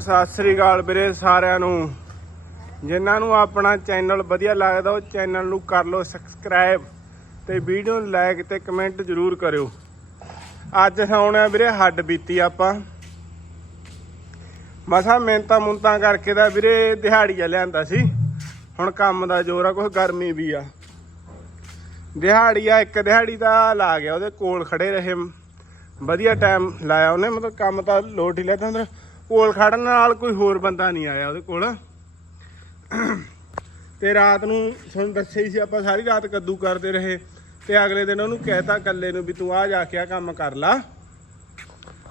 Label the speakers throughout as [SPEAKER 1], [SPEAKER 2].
[SPEAKER 1] ਸਤਿ ਸ੍ਰੀ ਅਕਾਲ ਵੀਰੇ ਸਾਰਿਆਂ ਨੂੰ। ਜਿਨ੍ਹਾਂ ਨੂੰ ਆਪਣਾ ਚੈਨਲ ਵਧੀਆ ਲੱਗਦਾ, ਉਹ ਚੈਨਲ ਨੂੰ ਕਰ ਲਓ ਸਬਸਕ੍ਰਾਈਬ ਤੇ ਵੀਡੀਓ ਨੂੰ ਲਾਈਕ ਤੇ ਕਮੈਂਟ ਜ਼ਰੂਰ ਕਰਿਓ। ਅੱਜ ਆਉਣਾ ਵੀਰੇ ਹੱਡ ਬੀਤੀ ਆਪਾਂ। ਮਸਾ ਮਿਹਨਤਾਂ ਮੁੰਤਾਂ ਕਰਕੇ ਦਾ ਵੀਰੇ ਦਿਹਾੜੀਆ ਲਿਆਂਦਾ ਸੀ। ਹੁਣ ਕੰਮ ਦਾ ਜ਼ੋਰ ਆ, ਕੁਛ ਗਰਮੀ ਵੀ ਆ। ਦਿਹਾੜੀਆ ਇੱਕ ਦਿਹਾੜੀ ਦਾ ਲਾ ਗਿਆ, ਉਹਦੇ ਕੋਲ ਖੜੇ ਰਹੇ। ਵਧੀਆ ਟਾਈਮ ਲਾਇਆ ਉਹਨੇ, ਮਤਲਬ ਕੰਮ ਤਾਂ ਲੋਟ ਹੀ ਲਿਆ ਤਾਂ ਕੋਲ ਖੜਨ ਨਾਲ ਕੋਈ ਹੋਰ ਬੰਦਾ ਨਹੀਂ ਆਇਆ ਉਹਦੇ ਕੋਲ। ਤੇ ਰਾਤ ਨੂੰ ਤੁਹਾਨੂੰ ਦੱਸਿਆ ਹੀ ਸੀ, ਆਪਾਂ ਸਾਰੀ ਰਾਤ ਕੱਦੂ ਕਰਦੇ ਰਹੇ ਤੇ ਅਗਲੇ ਦਿਨ ਉਹਨੂੰ ਕਹਿਤਾ ਇਕੱਲੇ ਨੂੰ ਵੀ ਤੂੰ ਆ ਜਾ ਕੇ ਆ ਕੰਮ ਕਰ ਲਾ।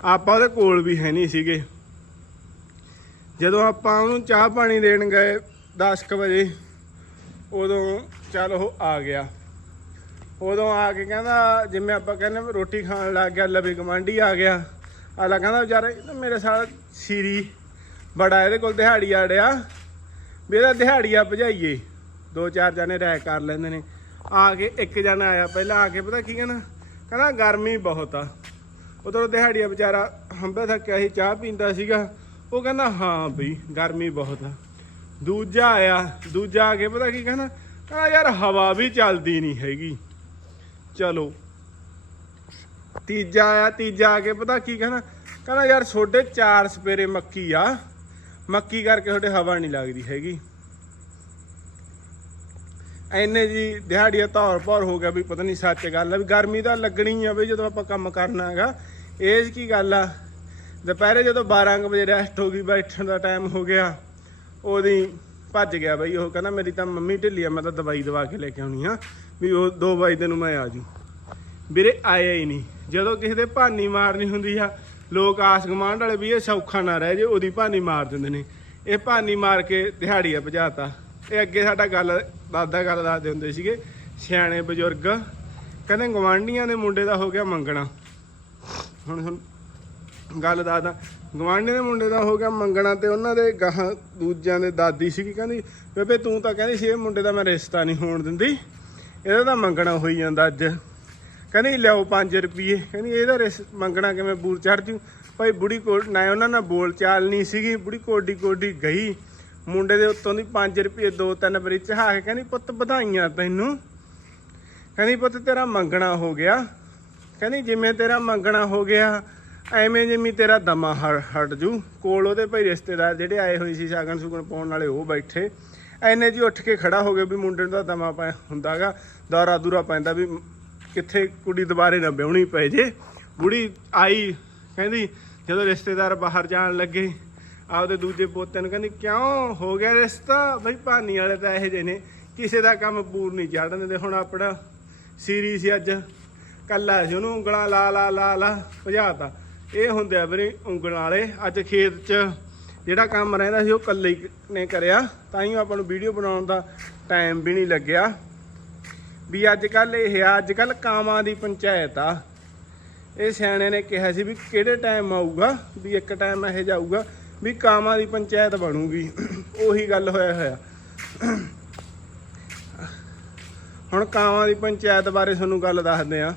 [SPEAKER 1] ਆਪਾਂ ਉਹਦੇ ਕੋਲ ਵੀ ਹੈ ਨਹੀਂ ਸੀਗੇ। ਜਦੋਂ ਆਪਾਂ ਉਹਨੂੰ ਚਾਹ ਪਾਣੀ ਦੇਣ ਗਏ 10:00 ਵਜੇ, ਉਦੋਂ ਚੱਲ ਉਹ ਆ ਗਿਆ। ਉਦੋਂ ਆ ਕੇ ਕਹਿੰਦਾ, ਜਿਵੇਂ ਆਪਾਂ ਕਹਿੰਦੇ ਰੋਟੀ ਖਾਣ ਲੱਗ ਗਿਆ, ਲਵੇ ਗਵਾਂਢੀ ਆ ਗਿਆ। ਆਲਾ ਕਹਿੰਦਾ ਵਿਚਾਰਾ ਮੇਰੇ ਸਾਲ ਸੀਰੀ ਬੜਾ ਇਹਦੇ ਕੋਲ ਦਿਹਾੜੀ ਆੜਿਆ। ਵੀ ਇਹਦਾ ਦਿਹਾੜੀਆ ਭਜਾਈਏ। ਦੋ ਚਾਰ ਜਣੇ ਰਹਿ ਕਰ ਲੈਂਦੇ ਨੇ। ਆ ਕੇ ਇੱਕ ਜਣਾ ਆਇਆ ਪਹਿਲਾਂ, ਆ ਕੇ ਪਤਾ ਕੀ ਕਹਿੰਦਾ? ਕਹਿੰਦਾ ਗਰਮੀ ਬਹੁਤ ਆ। ਉਧਰੋਂ ਦਿਹਾੜੀਆ ਵਿਚਾਰਾ ਹੰਬੇ ਥੱਕਿਆ ਸੀ, ਚਾਹ ਪੀਂਦਾ ਸੀਗਾ। ਉਹ ਕਹਿੰਦਾ, ਹਾਂ ਬਈ, ਗਰਮੀ ਬਹੁਤ ਆ। ਦੂਜਾ ਆਇਆ, ਦੂਜਾ ਆ ਕੇ ਪਤਾ ਕੀ ਕਹਿੰਦਾ? ਕਹਿੰਦਾ, ਯਾਰ ਹਵਾ ਵੀ ਚੱਲਦੀ ਨਹੀਂ ਹੈਗੀ। ਚਲੋ ਤੀਜਾ ਆਇਆ ਤੀਜਾ ਆ ਕੇ ਪਤਾ ਕੀ ਕਹਿੰਦਾ? ਕਹਿੰਦਾ, ਯਾਰ ਛੋਡੇ ਚਾਰ ਸਪੇਰੇ ਮੱਕੀ ਆ। ਮੱਕੀ ਕਰਕੇ ਤੁਹਾਡੇ ਹਵਾ ਨਹੀਂ ਲੱਗਦੀ ਹੈਗੀ। ਐਨੇ ਜੀ ਦਿਹਾੜੀਆ ਤੌਰ ਭੌਰ ਹੋ ਗਿਆ ਵੀ ਪਤਾ ਨਹੀਂ ਸੱਚ ਗੱਲ ਆ ਵੀ ਗਰਮੀ ਤਾਂ ਲੱਗਣੀ ਆ ਵੀ ਜਦੋਂ ਆਪਾਂ ਕੰਮ ਕਰਨਾ ਹੈਗਾ। ਇਹ 'ਚ ਕੀ ਗੱਲ ਆ? ਦੁਪਹਿਰੇ ਜਦੋਂ 12 ਕੁ ਵਜੇ ਰੈਸਟ ਹੋ ਗਈ, ਬੈਠਣ ਦਾ ਟਾਈਮ ਹੋ ਗਿਆ, ਉਹਦੀ ਭੱਜ ਗਿਆ ਬਈ। ਉਹ ਕਹਿੰਦਾ, ਮੇਰੀ ਤਾਂ ਮੰਮੀ ਢਿੱਲੀ ਆ, ਮੈਂ ਤਾਂ ਦਵਾਈ ਦਵਾ ਕੇ ਲੈ ਕੇ ਆਉਣੀ ਆ। ਵੀ ਉਹ 2 ਵਜੇ ਨੂੰ ਮੈਂ ਆ ਜੂ। ਵੀਰੇ ਆਇਆ ਹੀ ਨਹੀਂ। ਜਦੋਂ ਕਿਸੇ ਦੇ ਭਾਨੀ ਮਾਰਨੀ ਹੁੰਦੀ ਆ, ਲੋਕ ਆਸ ਗਮਾਂਡ ਵਾਲੇ ਵੀ ਇਹ ਸੌਖਾ ਨਾ ਰਹਿ ਜੇ, ਉਹਦੀ ਭਾਨੀ ਮਾਰ ਦਿੰਦੇ ਨੇ। ਇਹ ਭਾਨੀ ਮਾਰ ਕੇ ਦਿਹਾੜੀ ਦਿਹਾੜੀਆ ਭਜਾਤਾ। ਇਹ ਅੱਗੇ ਸਾਡਾ ਗੱਲ, ਦਾਦਾ ਗੱਲ ਦੱਸਦੇ ਹੁੰਦੇ ਸੀਗੇ, ਸਿਆਣੇ ਬਜ਼ੁਰਗ, ਕਹਿੰਦੇ ਗਵਾਂਢੀਆਂ ਦੇ ਮੁੰਡੇ ਦਾ ਹੋ ਗਿਆ ਮੰਗਣਾ। ਹੁਣ ਹੁਣ ਗੱਲ ਦੱਸਦਾ ਗਵਾਂਢੀ ਦੇ ਮੁੰਡੇ ਦਾ ਹੋ ਗਿਆ ਮੰਗਣਾ ਤੇ ਉਹਨਾਂ ਦੇ ਗਾਹਾਂ ਦੂਜਿਆਂ ਦੇ ਦਾਦੀ ਸੀਗੀ, ਕਹਿੰਦੀ, ਬੇਬੇ ਤੂੰ ਤਾਂ ਕਹਿੰਦੀ ਸੀ ਇਹ ਮੁੰਡੇ ਦਾ ਮੈਂ ਰਿਸ਼ਤਾ ਨਹੀਂ ਹੋਣ ਦਿੰਦੀ। ਇਹਦਾ ਤਾਂ ਮੰਗਣਾ ਹੋਈ ਜਾਂਦਾ ਅੱਜ। ਕਹਿੰਦੀ, ਲਿਆਓ 5 ਰੁਪਏ ਕਹਿੰਦੀ, ਇਹਦਾ ਰਿਸ ਮੰਗਣਾ ਕਿਵੇਂ? ਬੂਰ ਚੜ ਜੂ। ਭਾਈ, ਬੁੜੀ ਕੋਲ ਨਾ, ਉਹਨਾਂ ਨਾਲ ਬੋਲ ਚਾਲ ਨਹੀਂ ਸੀਗੀ। ਬੁੜੀ ਕੋਡੀ ਕੋਡੀ ਗਈ। ਮੁੰਡੇ ਦੇ ਉੱਤੋਂ ਦੀ 5 ਰੁਪਏ ਦੋ ਤਿੰਨ ਵਾਰੀ ਚਹਾ ਕੇ ਕਹਿੰਦੀ, ਪੁੱਤ, ਵਧਾਈਆਂ ਤੈਨੂੰ। ਕਹਿੰਦੀ, ਪੁੱਤ, ਤੇਰਾ ਮੰਗਣਾ ਹੋ ਗਿਆ। ਕਹਿੰਦੀ, ਜਿਵੇਂ ਤੇਰਾ ਮੰਗਣਾ ਹੋ ਗਿਆ, ਐਵੇਂ ਜਿਵੇਂ ਤੇਰਾ ਦਮਾ ਹਟ ਜੂ। ਕੋਲ ਉਹਦੇ ਭਾਈ ਰਿਸ਼ਤੇਦਾਰ ਜਿਹੜੇ ਆਏ ਹੋਏ ਸੀ ਸ਼ਗਨ ਸੁਗਨ ਪਾਉਣ ਵਾਲੇ, ਉਹ ਬੈਠੇ। ਐਨੇ ਜੀ ਉੱਠ ਕੇ ਖੜਾ ਹੋ ਗਿਆ ਵੀ ਮੁੰਡੇ ਨੂੰ ਤਾਂ ਦਮਾ ਪੈ, ਹੁੰਦਾਗਾ। ਦੌਰਾ ਦੂਰਾ ਪੈਂਦਾ ਵੀ ਕਿੱਥੇ ਕੁੜੀ ਦੁਬਾਰੇ ਨਾ ਵਿਆਹਣੀ ਪੈ ਜੇ। ਬੁੜੀ ਆਈ, ਕਹਿੰਦੀ, ਜਦੋਂ ਰਿਸ਼ਤੇਦਾਰ ਬਾਹਰ ਜਾਣ ਲੱਗੇ, ਆਪਦੇ ਦੂਜੇ ਪੋਤੇ ਨੂੰ ਕਹਿੰਦੀ, ਕਿਉਂ? ਹੋ ਗਿਆ ਰਿਸ਼ਤਾ? ਬਈ ਭਾਨੀ ਵਾਲੇ ਤਾਂ ਇਹੋ ਜਿਹੇ ਨੇ, ਕਿਸੇ ਦਾ ਕੰਮ ਪੂਰ ਨਹੀਂ ਚੜਨ ਦਿੰਦੇ। ਹੁਣ ਆਪਣਾ ਸੀਰੀ ਸੀ ਅੱਜ। ਕੱਲਾ ਸੀ ਉਹਨੂੰ ਉਂਗਲਾਂ ਲਾ ਲਾ ਲਾ ਲਾ, ਭਜਾਤਾ। ਇਹ ਹੁੰਦੇ ਆ ਵੀਰੇ ਉਂਗਲਾਂ ਵਾਲੇ। ਅੱਜ ਖੇਤ 'ਚ ਜਿਹੜਾ ਕੰਮ ਰਹਿੰਦਾ ਸੀ, ਉਹ ਕੱਲੇ ਨੇ ਕਰਿਆ। ਤਾਂ ਹੀ ਆਪਾਂ ਨੂੰ ਵੀਡੀਓ ਬਣਾਉਣ ਦਾ ਟਾਈਮ ਵੀ ਨਹੀਂ ਲੱਗਿਆ। ਵੀ ਅੱਜ ਕੱਲ ਇਹ ਆ ਅੱਜ ਕੱਲ ਕਾਮਾਂ ਦੀ ਪੰਚਾਇਤ ਆ। ਇਹ ਸਿਆਣੇ ਨੇ ਕਿਹਾ ਸੀ ਵੀ ਕਿਹੜੇ ਟਾਈਮ ਆਊਗਾ, ਵੀ ਇੱਕ ਟਾਈਮ ਇਹ ਜਾਊਗਾ ਵੀ ਕਾਮਾਂ ਦੀ ਪੰਚਾਇਤ ਬਣੂਗੀ। ਉਹੀ ਗੱਲ ਹੋਇਆ ਹੋਇਆ। ਹੁਣ ਕਾਮਾਂ ਦੀ ਪੰਚਾਇਤ ਬਾਰੇ ਤੁਹਾਨੂੰ ਗੱਲ ਦੱਸਦੇ ਆ